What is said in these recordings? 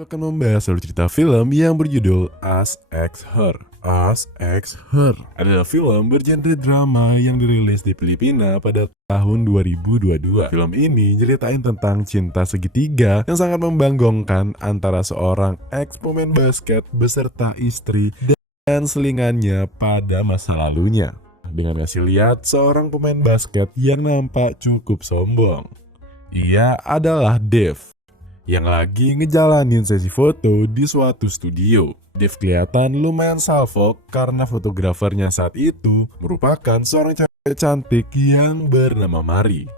Akan membahas alur cerita film yang berjudul Us X Her. Us X Her adalah film bergenre drama yang dirilis di Filipina pada tahun 2022. Film ini ceritain tentang cinta segitiga yang sangat membanggongkan antara seorang ex pemain basket beserta istri dan selingannya pada masa lalunya. Dengan ngasih lihat seorang pemain basket yang nampak cukup sombong. Ia adalah Dave yang lagi ngejalanin sesi foto di suatu studio. Dave kelihatan lumayan salfok karena fotografernya saat itu merupakan seorang cewek cantik yang bernama Mari.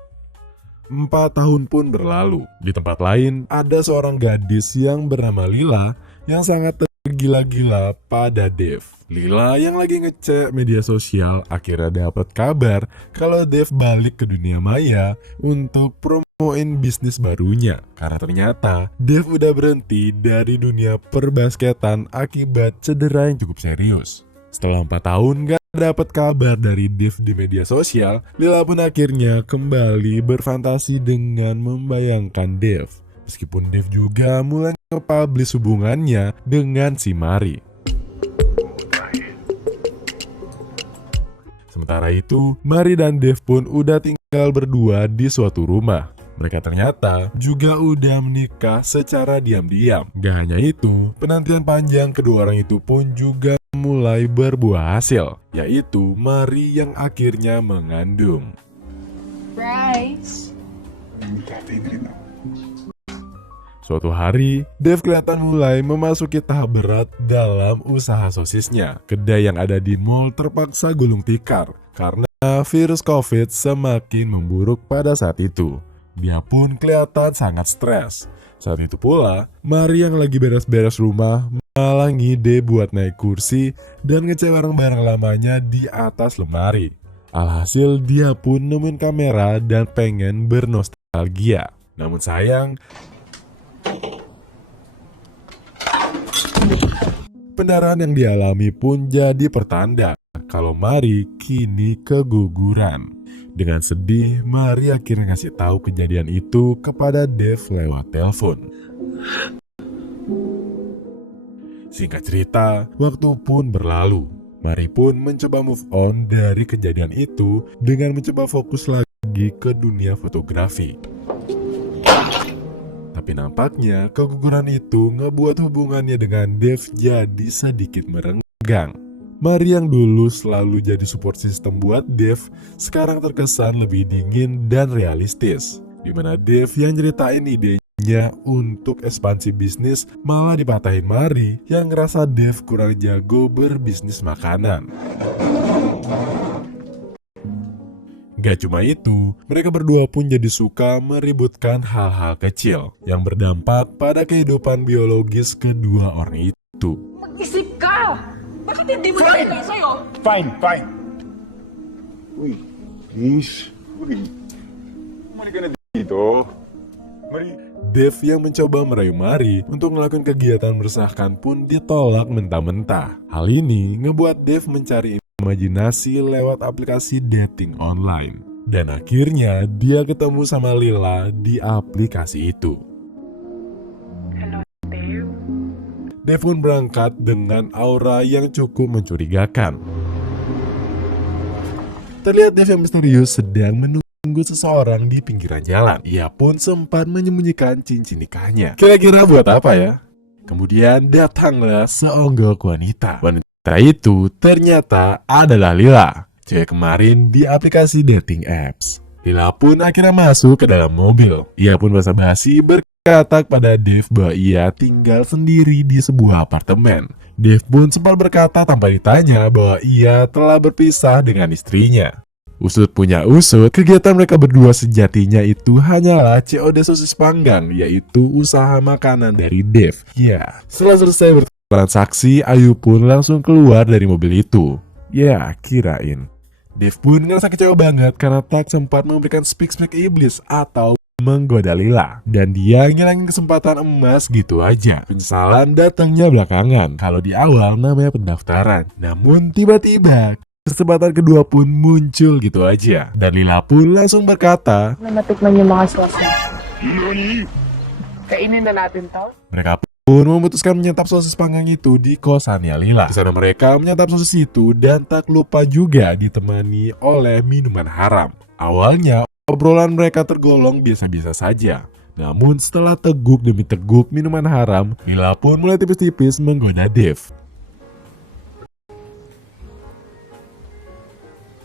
4 tahun pun berlalu. Di tempat lain ada seorang gadis yang bernama Lila yang sangat tergila-gila pada Dave. Lila yang lagi ngecek media sosial akhirnya dapat kabar kalau Dave balik ke dunia maya untuk promoin bisnis barunya. Karena ternyata Dave udah berhenti dari dunia perbasketan akibat cedera yang cukup serius. Setelah 4 tahun gak dapat kabar dari Dave di media sosial, Lila pun akhirnya kembali berfantasi dengan membayangkan Dave. Meskipun Dave juga mulai nge-publish hubungannya dengan si Mari. Sementara itu, Mari dan Dave pun udah tinggal berdua di suatu rumah. Mereka ternyata juga udah menikah secara diam-diam. Gak hanya itu, penantian panjang kedua orang itu pun juga mulai berbuah hasil, yaitu Mari yang akhirnya mengandung. Bryce. Suatu hari, Dave kelihatan mulai memasuki tahap berat dalam usaha sosisnya. Kedai yang ada di mall terpaksa gulung tikar karena virus COVID semakin memburuk pada saat itu. Dia pun kelihatan sangat stres. Saat itu pula, Mari yang lagi beres-beres rumah malah ngide buat naik kursi dan ngecek barang-barang lamanya di atas lemari. Alhasil dia pun nemuin kamera dan pengen bernostalgia. Namun sayang, pendarahan yang dialami pun jadi pertanda kalau Mari kini keguguran. Dengan sedih, Mari akhirnya ngasih tahu kejadian itu kepada Dave lewat telepon. Singkat cerita, waktu pun berlalu. Mari pun mencoba move on dari kejadian itu dengan mencoba fokus lagi ke dunia fotografi. Tapi nampaknya keguguran itu ngebuat hubungannya dengan Dave jadi sedikit merenggang. Mari yang dulu selalu jadi support system buat Dave, sekarang terkesan lebih dingin dan realistis. Dimana Dave yang ceritain idenya untuk ekspansi bisnis malah dipatahin Mari yang ngerasa Dave kurang jago berbisnis makanan. Gak cuma itu, mereka berdua pun jadi suka meributkan hal-hal kecil yang berdampak pada kehidupan biologis kedua orang itu. Mag-isip ka! Bakit hindi mo narinig sa'yo? Fine. Uy, please. Uy, mali ka na dito. Mari. Dave yang mencoba merayu Mari untuk melakukan kegiatan meresahkan pun ditolak mentah-mentah. Hal ini ngebuat Dave mencari imajinasi lewat aplikasi dating online. Dan akhirnya dia ketemu sama Lila di aplikasi itu. Hello, Dave. Dave pun berangkat dengan aura yang cukup mencurigakan. Terlihat Dave yang misterius sedang menunggu seseorang di pinggiran jalan. Ia pun sempat menyembunyikan cincin nikahnya. Kira-kira buat apa ya? Kemudian datanglah seonggok wanita. Wanita itu ternyata adalah Lila, cewek kemarin di aplikasi dating apps. Lila pun akhirnya masuk ke dalam mobil. Ia pun basa-basi berkata kepada Dave bahwa ia tinggal sendiri di sebuah apartemen. Dave pun sempat berkata tanpa ditanya bahwa ia telah berpisah dengan istrinya. Usut punya usut, kegiatan mereka berdua sejatinya itu hanyalah COD sosis panggang, yaitu usaha makanan dari Dave. Ya, setelah selesai bertransaksi, Ayu pun langsung keluar dari mobil itu. Ya, kirain. Dave pun ngerasa kecewa banget karena tak sempat memberikan speak iblis atau menggoda Lila. Dan dia ngilangin kesempatan emas gitu aja. Penyesalan datangnya belakangan, kalau di awal namanya pendaftaran. Namun tiba-tiba kesempatan kedua pun muncul gitu aja. Dan Lila pun langsung berkata, Na matikman yung mga sauce. Kainin na natin to? mereka pun memutuskan menyantap sosis panggang itu di kosannya Lila. Di sana mereka menyantap sosis itu dan tak lupa juga ditemani oleh minuman haram. Awalnya obrolan mereka tergolong biasa-biasa saja. Namun setelah teguk demi teguk minuman haram, Lila pun mulai tipis-tipis menggoda Dave.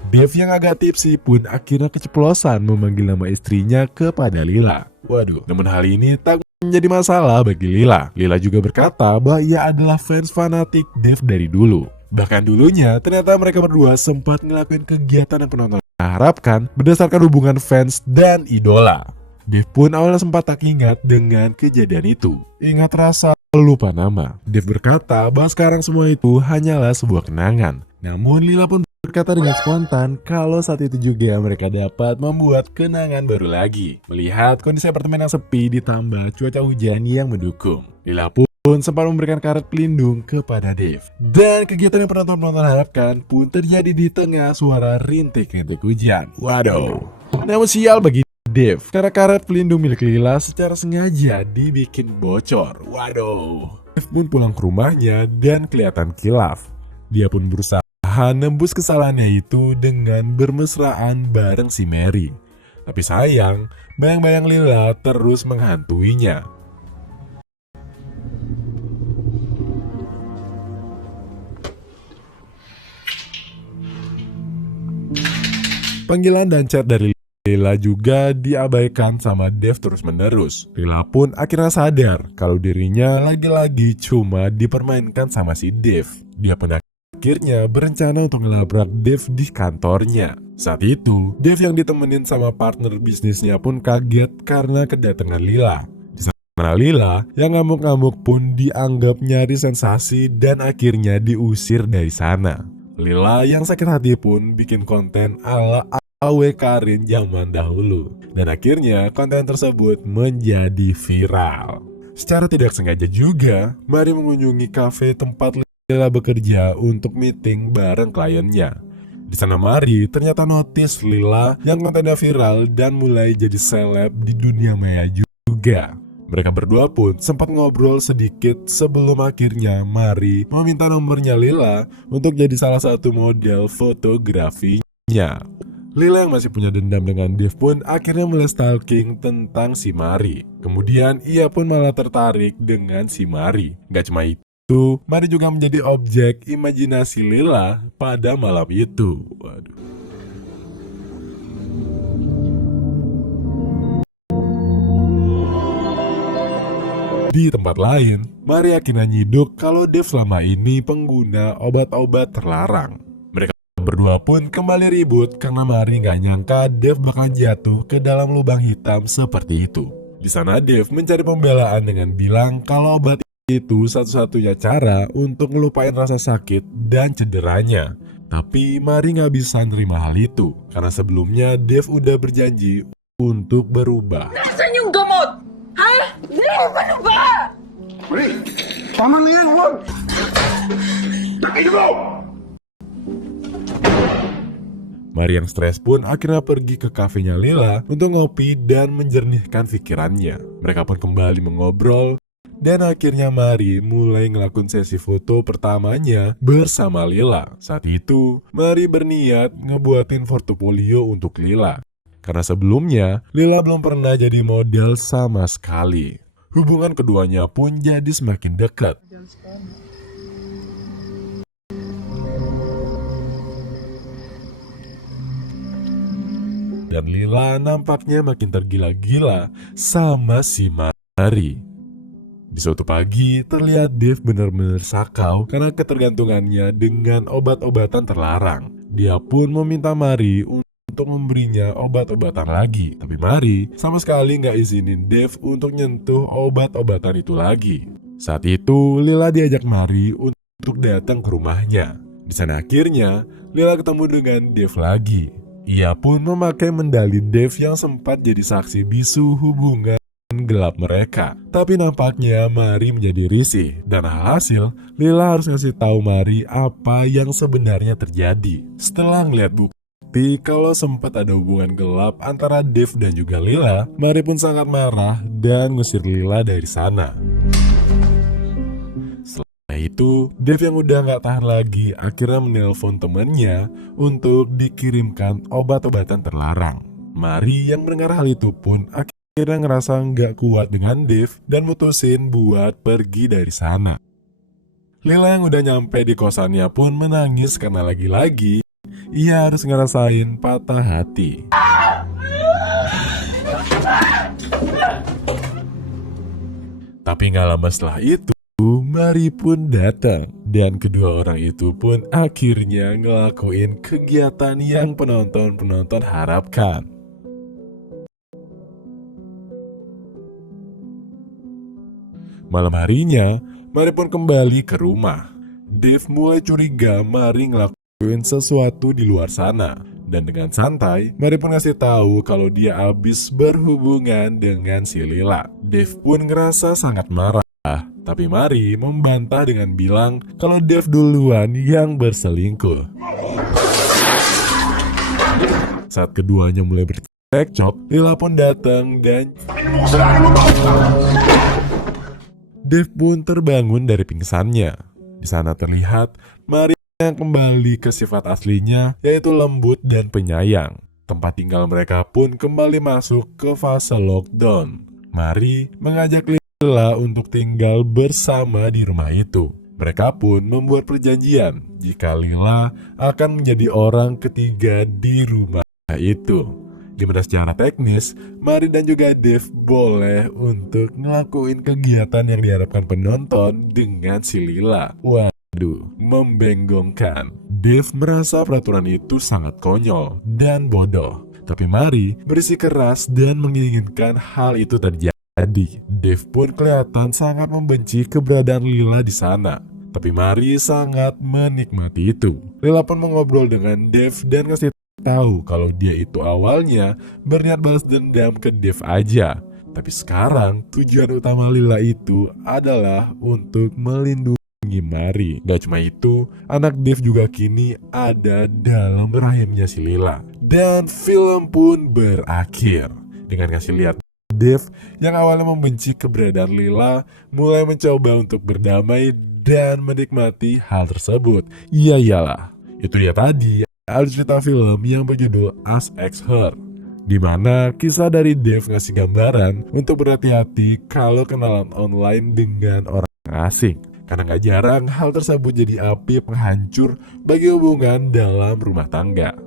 Dave yang agak tipsi pun akhirnya keceplosan memanggil nama istrinya kepada Lila. Waduh, namun hal ini tak menjadi masalah bagi Lila. Lila juga berkata bahwa ia adalah fans fanatik Dave dari dulu. Bahkan dulunya ternyata mereka berdua sempat ngelakuin kegiatan yang penonton harapkan berdasarkan hubungan fans dan idola. Dave pun awalnya sempat tak ingat dengan kejadian itu. Ingat rasa lupa nama. Dave berkata bahwa sekarang semua itu hanyalah sebuah kenangan. Namun Lila pun berkata dengan spontan kalau saat itu juga mereka dapat membuat kenangan baru lagi. Melihat kondisi apartemen yang sepi ditambah cuaca hujan yang mendukung, Lila pun sempat memberikan karet pelindung kepada Dave. Dan kegiatan yang penonton-penonton harapkan pun terjadi di tengah suara rintik-rintik hujan. Waduh, namun sial bagi Dave karena karet pelindung milik Lila secara sengaja dibikin bocor. Waduh, Dave pun pulang ke rumahnya dan kelihatan kilaf. Dia pun berusaha nembus kesalahannya itu dengan bermesraan bareng si Mary. Tapi sayang, bayang-bayang Lila terus menghantuinya. Panggilan dan chat dari Lila juga diabaikan sama Dave terus-menerus. Lila pun akhirnya sadar kalau dirinya lagi-lagi cuma dipermainkan sama si Dave. Dia pun akhirnya berencana untuk ngelabrak Dave di kantornya. Saat itu, Dave yang ditemenin sama partner bisnisnya pun kaget karena kedatangan Lila. Di sana Lila yang ngamuk-ngamuk pun dianggap nyari sensasi dan akhirnya diusir dari sana. Lila yang sakit hati pun bikin konten ala AW Karin zaman dahulu. Dan akhirnya konten tersebut menjadi viral. Secara tidak sengaja juga, Mari mengunjungi kafe tempat Lila bekerja untuk meeting bareng kliennya. Di sana Mari ternyata notice Lila yang kontennya viral dan mulai jadi seleb di dunia maya juga. Mereka berdua pun sempat ngobrol sedikit sebelum akhirnya Mari meminta nomornya Lila untuk jadi salah satu model fotografinya. Lila yang masih punya dendam dengan Dave pun akhirnya mulai stalking tentang si Mari. Kemudian ia pun malah tertarik dengan si Mari. Gak cuma itu, Mari juga menjadi objek imajinasi Lila pada malam itu. Waduh. Di tempat lain, Mari akhirnya nyiduk kalau Dave selama ini pengguna obat-obat terlarang. Mereka berdua pun kembali ribut karena Mari gak nyangka Dave bakal jatuh ke dalam lubang hitam seperti itu. Di sana Dave mencari pembelaan dengan bilang kalau obat itu satu-satunya cara untuk ngelupain rasa sakit dan cederanya. Tapi Mari gak bisa nerima hal itu karena sebelumnya Dave udah berjanji untuk berubah. Nasaan yung gamot? Ha? Dave, ano ba? Mari, tama na yan, wag! Takin mo! Mari yang stres pun akhirnya pergi ke kafenya Lila untuk ngopi dan menjernihkan pikirannya. Mereka pun kembali mengobrol. Dan akhirnya Mari mulai ngelakuin sesi foto pertamanya bersama Lila. Saat itu, Mari berniat ngebuatin portofolio untuk Lila. Karena sebelumnya, Lila belum pernah jadi model sama sekali. Hubungan keduanya pun jadi semakin dekat. Dan Lila nampaknya makin tergila-gila sama si Mari. Di suatu pagi, terlihat Dave benar-benar sakau karena ketergantungannya dengan obat-obatan terlarang. Dia pun meminta Mari untuk memberinya obat-obatan lagi. Tapi Mari sama sekali nggak izinin Dave untuk nyentuh obat-obatan itu lagi. Saat itu, Lila diajak Mari untuk datang ke rumahnya. Di sana akhirnya, Lila ketemu dengan Dave lagi. Ia pun memakai mendali Dave yang sempat jadi saksi bisu hubungan gelap mereka. Tapi nampaknya Mari menjadi risih dan alhasil Lila harus ngasih tahu Mari apa yang sebenarnya terjadi. Setelah ngeliat bukti kalau sempat ada hubungan gelap antara Dave dan juga Lila, Mari pun sangat marah dan ngusir Lila dari sana. Setelah itu, Dev yang udah gak tahan lagi akhirnya menelpon temannya untuk dikirimkan obat-obatan terlarang. Mari yang mendengar hal itu pun akhirnya ngerasa gak kuat dengan Dev dan mutusin buat pergi dari sana. Lila yang udah nyampe di kosannya pun menangis karena lagi-lagi ia harus ngerasain patah hati. Tapi gak lama setelah itu, Mari pun datang. Dan kedua orang itu pun akhirnya ngelakuin kegiatan yang penonton-penonton harapkan. Malam harinya, Mari pun kembali ke rumah. Dev mulai curiga Mari ngelakuin sesuatu di luar sana. Dan dengan santai, Mari pun ngasih tahu kalau dia habis berhubungan dengan si Lila. Dev pun ngerasa sangat marah, tapi Mari membantah dengan bilang kalau Dev duluan yang berselingkuh. Saat keduanya mulai bercekcok, Lila pun datang dan Dev pun terbangun dari pingsannya. Di sana terlihat Mari yang kembali ke sifat aslinya, yaitu lembut dan penyayang. Tempat tinggal mereka pun kembali masuk ke fase lockdown. Mari mengajak Lila untuk tinggal bersama di rumah itu. Mereka pun membuat perjanjian jika Lila akan menjadi orang ketiga di rumah itu. Dimana secara teknis, Mari dan juga Dev boleh untuk ngelakuin kegiatan yang diharapkan penonton dengan si Lila. Waduh, membenggongkan. Dev merasa peraturan itu sangat konyol dan bodoh. Tapi Mari bersikeras dan menginginkan hal itu terjadi. Dev pun kelihatan sangat membenci keberadaan Lila di sana. Tapi Mari sangat menikmati itu. Lila pun mengobrol dengan Dev dan ngasih tahu kalau dia itu awalnya berniat balas dendam ke Dev aja. Tapi sekarang tujuan utama Lila itu adalah untuk melindungi Mari. Gak cuma itu, anak Dev juga kini ada dalam rahimnya si Lila. Dan film pun berakhir dengan ngasih lihat Dev yang awalnya membenci keberadaan Lila mulai mencoba untuk berdamai dan menikmati hal tersebut. Iya iyalah, itu dia tadi ada cerita film yang berjudul Us X Her, dimana kisah dari Dev ngasih gambaran untuk berhati-hati kalau kenalan online dengan orang asing. Karena gak jarang hal tersebut jadi api penghancur bagi hubungan dalam rumah tangga.